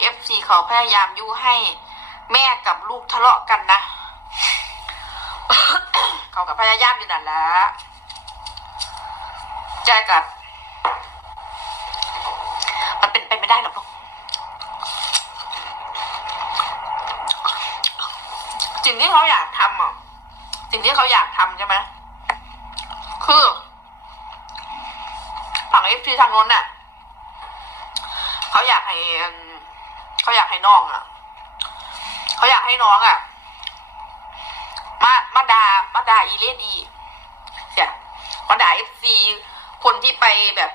เอฟซีเขาพยายามยุให้แม่กับลูกทะเลาะกันนะ เขากับพยายามอยู่นั่นแหละใจกับมันเป็นไปไม่ได้หรอกลูกสิ่งที่เขาอยากทำอะสิ่งที่เขาอยากทำใช่ไหมคือฝั่งเอฟซีทางโน้นน่ะ เขาอยากให้ เขาอยากให้น้องอะเขาอยากให้น้องอะ มามาดามาดาอีเลดีเสียมาดาเอฟซีคนที่ไปแบบ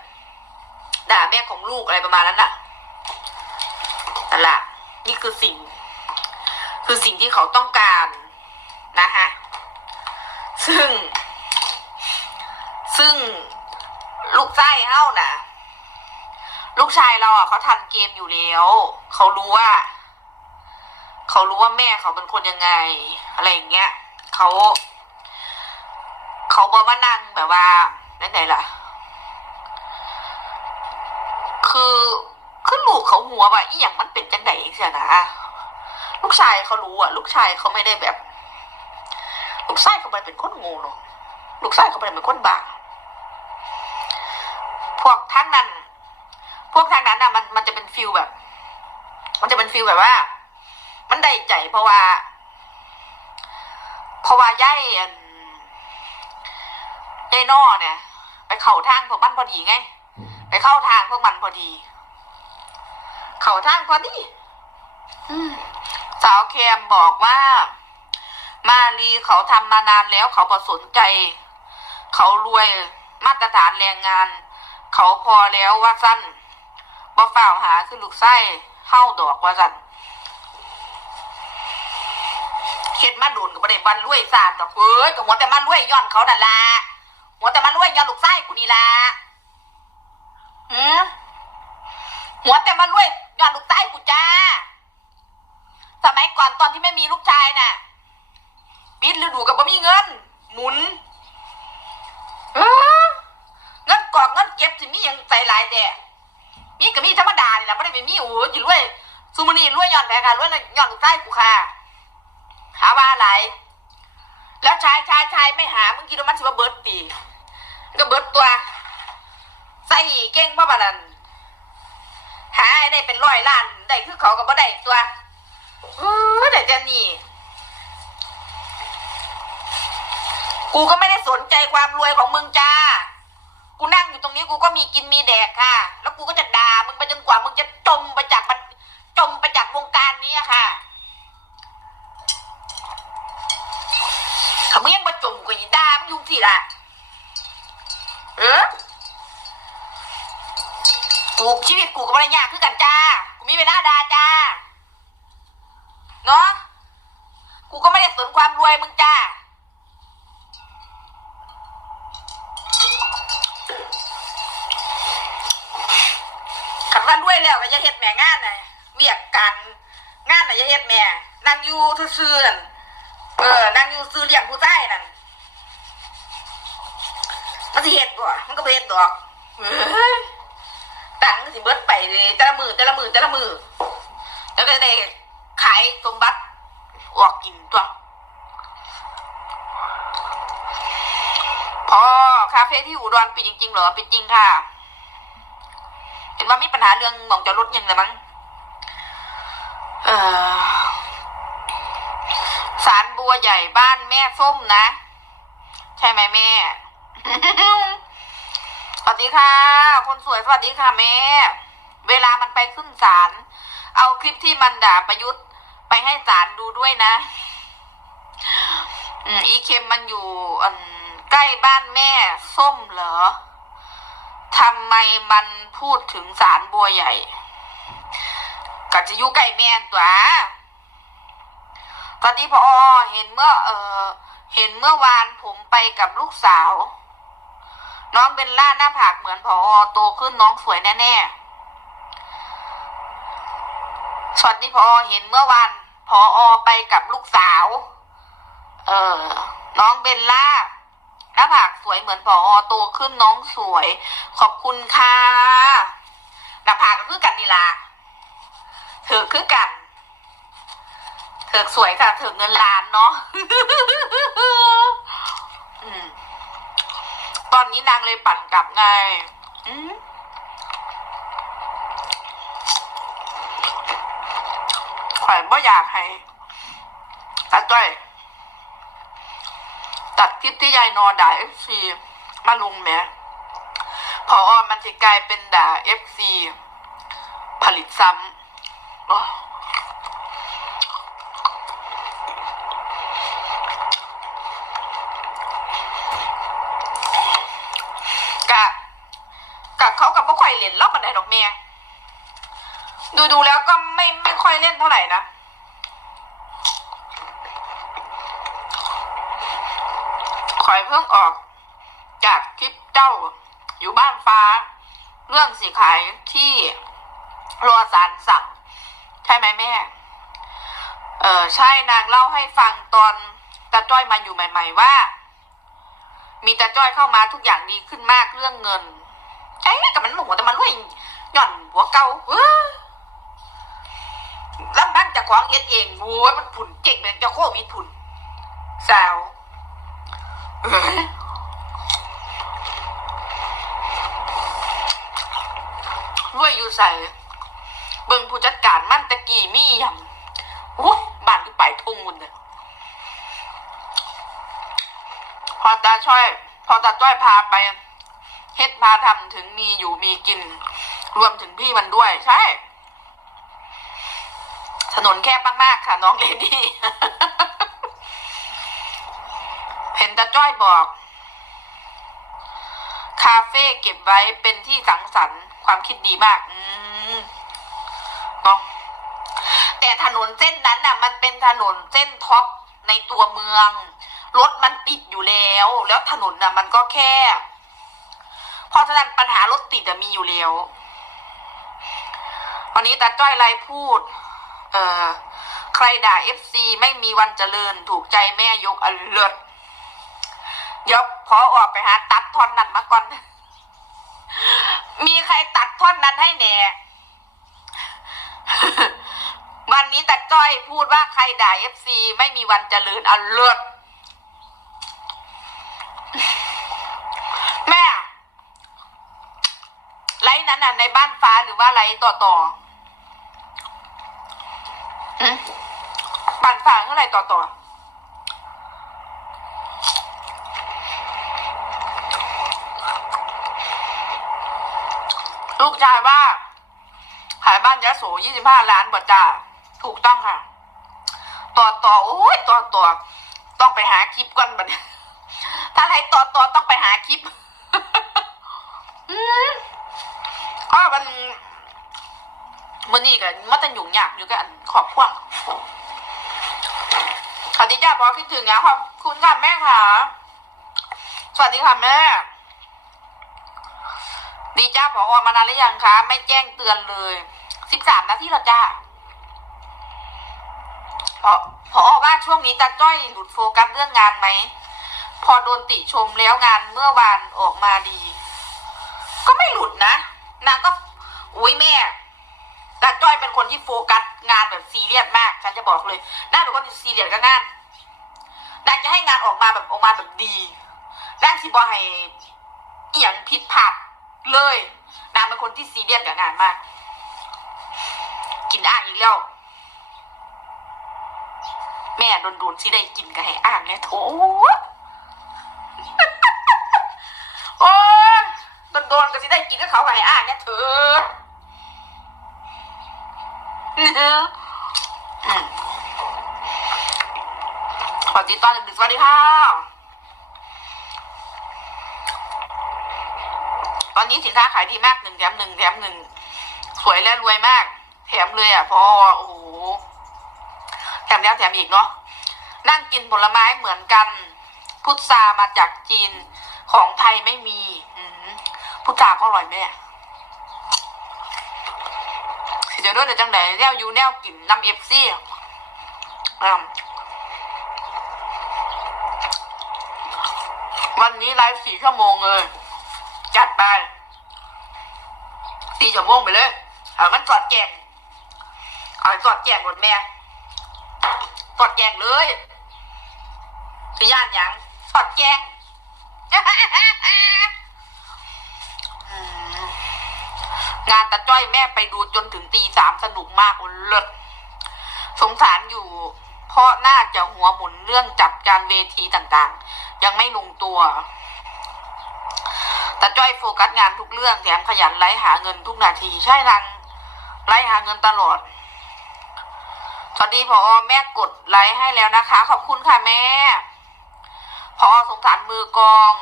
ด่าแม่ของลูกอะไรประมาณนั้นน่ะนั่นแหละนี่คือสิ่ง คือสิ่งที่เขาต้องการนะฮะซึ่ง ซึ่งลูกไส้เฮ้าน่ะ ลูกชายเราอะเขาทันเกมอยู่แล้วเขารู้ว่าเขารู้ว่าแม่เขาเป็นคนยังไง อะไรอย่างเงี้ยเขาเขาบอกว่านั่งแบบว่าไหนๆล่ะ คือคือลูกเขาหัวว่าอีหยังมันเป็นจังไดเสียนะลูกชายเขารู้อะ ลูกชายเขาไม่ได้แบบ ลูกชายเขาไม่ได้เป็นคนงูหรอกลูกชายเขาไม่ได้เป็นคนบ้าพวกทั้งนั้น พวกทางนั้นอะมันมันจะเป็นฟิลแบบ มันจะเป็นฟิลแบบว่า มันได้ใจเพราะว่า เพราะว่าย่ายอันย่ายนอเนี่ย ไปเข้าทางพวกมันพอดีไง ไปเข้าทางพวกมันพอดี เข้าทางพอดีอืมสาวแคมบอกว่า มาลีเขาทำมานานแล้วเขาพอสนใจ เขารวยมาตรฐานแรงงาน เขาพอแล้วว่าสั้น บ่ฝ่าวหาคือลูกไส้เฮ้าดอกว่าสันเห็ดมาโดนกับประเด็นวันรวยศาสตร์ดอกเอ้ยกับหัวแต่มันรวยย้อนเขานั่นละหัวแต่มันรวยย้อนลูกไส้กูนี่ละหืมหัวแต่มันรวยย้อนลูกไส้กูจ้า สมัยก่อนตอนที่ไม่มีลูกชายน่ะปิดฤดูกับบ่มีเงิน หมุนเออเงินกอกเงินเก็บสิมีอย่างใส่หลายแต่ มีก็มีธรรมดานี่แหละไม่ได้ไปมีโอ้โหจิรวยซูมานี่รวยย้อนแพ้ค่ะรวยย้อนใต้กูค่ะหาว่าอะไร แล้วชายชายชายไม่หามึงคิดว่ามันสิว่าเบิร์ดตีก็เบิร์ดตัวใส่เก่งบ่บานันหาได้เป็นร้อยล้านได้คือเขาก็บ่ได้ตัวเออแต่จะนี่กูก็ไม่ได้สนใจความรวยของมึงจ้า กูนั่งอยู่ตรงนี้กูก็มีกินมีแดกค่ะ แล้วกูก็จะด่ามึงไปจนกว่ามึงจะจมไปจากมันจมไปจากวงการนี้อะค่ะถ้ามึงยังมาจมกูอีด่ามึงยุ่งสิล่ะเออกูชีวิตกูก็ไม่ได้ยากคือกันจ้า กูมีเวลาด่าจ้า เนาะกูก็ไม่ได้สนความรวยมึง จ้าขับกันด้วยแล้วก็จะเฮ็ดแม่งานน่ะเวียกกันงานน่ะจะเฮ็ดแม่นั่งอยู่ซื่อๆนั่นเออนั่งอยู่ซื่อเลี้ยงผู้ใต้นั่นมันสิเฮ็ดบ่มันก็บ่เฮ็ดดอกตังค์สิเบิดไปเลยแต่ละมือแต่ละมือแต่ละมือแล้วก็ได้ขายสมบัติออกกินตัวพอคาเฟ่ที่อุดรปิดจริงๆเหรอปิดจริงค่ะ นว่ามีปัญหาเรื่องหมองจอดรถยังเลยมั้งเออสารบัวใหญ่บ้านแม่ส้มนะ ใช่ไหมแม่ สวัสดีค่ะ คนสวยสวัสดีค่ะแม่ เวลามันไปขึ้นศาลเอาคลิปที่มันด่าประยุทธ์ไปให้ศาลดูด้วยนะอีเคมมันอยู่ใกล้บ้านแม่ส้มเหรอ ทำไมมันพูดถึงสารบัวใหญ่ก็จะยู่ใกล้แม่นตัวตอนที่พอเห็นเมื่อ เออเห็นเมื่อวานผมไปกับลูกสาว น้องเบลล่าหน้าผากเหมือนพอโตขึ้นน้องสวยแน่ๆสวัสดีพอเห็นเมื่อวานพอไปกับลูกสาว เออน้องเบลล่า น้าผากสวยเหมือนพอโตขึ้นน้องสวย ขอบคุณค่ะหน้าผากก็คือกันนี่ล่ะเถือคือกันเถือสวยค่ะเถือเงินล้านเนาะตอนนี้นางเลยปั่นกลับไงข่อยบ่อยากให้ตัดด้วย ตัดคลิปที่ยายนอนด่าเอฟซีมาลุงแหมพออมันจะกลายเป็นด่าเอฟซีผลิตซ้ำกะกะเขากับพ่อข่อยเล่นรอบบันไดดอกเมียดูดูแล้วก็ไม่ไม่ค่อยเล่นเท่าไหร่นะ อยเพิ่งออก จากคลิปเจ้าอยู่บ้านฟ้า เรื่องสีขายที่รอสารสั่ง ใช่ไหมแม่ เออใช่นางเล่าให้ฟังตอนตาจ้อยมาอยู่ใหม่ ๆ ว่า มีตาจ้อยเข้ามาทุกอย่างดีขึ้นมากเรื่องเงินไอ้กับมันหมูแต่มันรวยหย่อนหัวเกาเว้อลำบ้างจะของเฮ็ดเองโว้ยมันผุนเก่งเป็นเจ้าโควิดผุนสาว เอ้วยอยู่ใส่เบิ่งผู้จัดการมันตะกี้มีหยำอุ้ยบ้านคือไปทุ่งมุนเนี่ยพอตาช่อย พอตาจ้อยพาไปเฮ็ดพาทำถึงมีอยู่มีกิน รวมถึงพี่มันด้วย ใช่ ถนนแคบมากๆค่ะ น้องเลดี้ ตาจ้อยบอก คาเฟ่เก็บไว้เป็นที่สังสรรค์ความคิดดีมาก อืมเนาะแต่ถนนเส้นนั้นน่ะ มันเป็นถนนเส้นท็อปในตัวเมือง รถมันติดอยู่แล้ว แล้วถนนน่ะ มันก็แคบเพราะฉะนั้นปัญหารถติดอะมีอยู่แล้ววันนี้ตาจ้อยไรพูด เอ่อ ใครด่าเอฟซีไม่มีวันเจริญถูกใจแม่ยกอเลิศ เดี๋ยวพอออกไปหาตัดท่อนนั้นมาก่อน มีใครตัดท่อนนั้นให้แหน่วันนี้ตาจ้อยพูดว่าใครด่าเอฟซีไม่มีวันเจริญอเลิศแม่ไลฟ์นั้นน่ะในบ้านฟ้าหรือว่าไลฟ์ต่อต่ออืมบ้านฟ้าเท่าไหร่ต่อต่อ ลูกชายว่า ขายบ้านยะโสยี่สิบห้าล้านบาทจ้าถูกต้องค่ะ ต่อต่อโอ้ยต่อต่อต้องไปหาคลิปก่อนบัดนี้ถ้าอะไรต่อต่อต้องไปหาคลิปอืมเพราะมันมันนี่กันมันจะหยุ่งยากอยู่กันขอบคุณสวัสดีจ้าบอคิดถึงนะขอบคุณค่ะแม่ค่ะ สวัสดีค่ะแม่ ดีจ้าพออมานานหรือยังคะไม่แจ้งเตือนเลยสิบสามนาทีแล้วจ้าพอพอว่าช่วงนี้ตาจ้อยหลุดโฟกัสเรื่องงานไหม พอโดนติชมแล้วงานเมื่อวานออกมาดี ก็ไม่หลุดนะ นางก็ อุ้ยแม่ตาจ้อยเป็นคนที่โฟกัสงานแบบซีเรียสมาก ฉันจะบอกเลยน่าเป็นคนที่ซีเรียสกับงานนางจะให้งานออกมาแบบออกมาแบบดีนางสิบอให้เอียงผิดพลาด เลยนางเป็นคนที่ซีเรียสกับงานมาก กินอ่างอีกแล้ว แม่โดนๆสิได้กินก็ให้อ่างเนี่ยโถโอ้ยโดนๆก็สิได้กินก็เขาก็ให้อ่างเนี่ยเถอะอืมสวัสดีตอนดึกสวัสดีค่ะ อนนี้สินค้าขายดีมากหนึ่งแถมหนึ่งแถมหนึ่งสวยและรวยมาก แถมเลยอะพอโอ้โหแถมแล้วแถมอีกเนาะนั่งกินผลไม้เหมือนกัน พุทรามาจากจีนของไทยไม่มีอืพุทราก็อร่อยแม่สิเดี๋ยวด้วยเดี๋ยวจังไหนแนวยูแนวกลิ่นน้ำเอฟซี่อืมวันนี้ไลฟ์สี่ชั่วโมงเลย จัดไปสี่ชั่วงไปเลยเอามันกอดแกงเอาสอดแจงรถแม่สอดแจงเลยคือย่านยังสอดแจงงานตาจ้อยแม่ไปดูจนถึงตีสามสนุกมากโอ้เลิศสงสารอยู่ เพราะน่าจะหัวหมุนเรื่องจัดการเวทีต่างๆ ยังไม่ลงตัว แต่จ้อยโฟกัสงานทุกเรื่องแถมขยันไล่หาเงินทุกนาที ใช่ทังไล่หาเงินตลอด สวัสดีพอแม่กดไลค์ให้แล้วนะคะ ขอบคุณค่ะแม่ พอสงสารมือกอง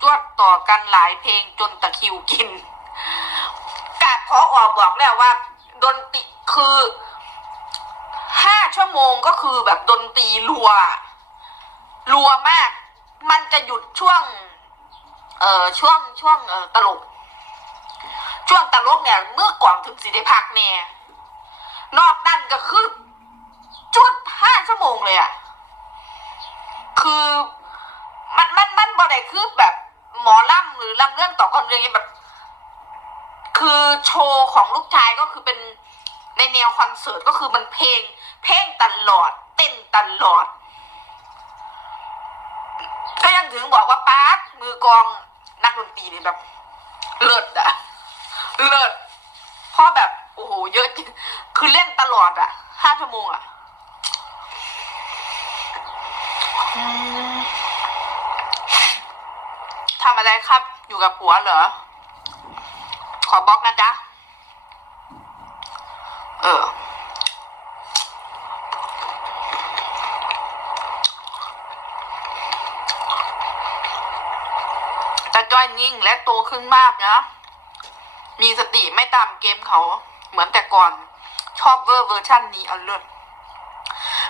จวดต่อกันหลายเพลงจนตะคิวกินกาดพอออกบอกแล้วว่าดนตรีคือห้าชั่วโมงก็คือแบบดนตรีรัว รัวมาก มันจะหยุดช่วง เอ่อช่วงช่วงเอ่อตลก ช่วงตลกเนี่ยเมื่อก่อนถึงสิได้พักเนี่ยนอกนั่นก็คือจุดห้าชั่วโมงเลยอะคือมันมันมันบ่ได้คือแบบหมอล่ำหรือลำเรื่องต่อกันเรื่องแบบ คือโชว์ของลูกชายก็คือเป็นในแนวคอนเสิร์ตก็คือมันเพลง เพลงตลอด เต้นตลอดก็ยังถึงบอกว่าปาร์ตมือกอง ดนตรีนี่แบบ เลิศอะเลิศเพราะแบบ โอ้โห เยอะจริงคือเล่นตลอดอะห้าชั่วโมงอะทำอะไรครับ อยู่กับผัวเหรอ ขอบล็อกนะจ๊ะ เออ จ้อยนิ่งและโตขึ้นมากนะ มีสติไม่ตามเกมเขา เหมือนแต่ก่อน ชอบเวอร์เวอร์ชันนี้เอาเลิศ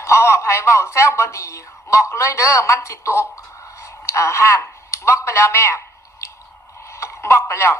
พออภัยเบาแซวบอดี บอกเลยเด้อมันสิตกอ่าห้ามบอกไปแล้วแม่ บอกไปแล้ว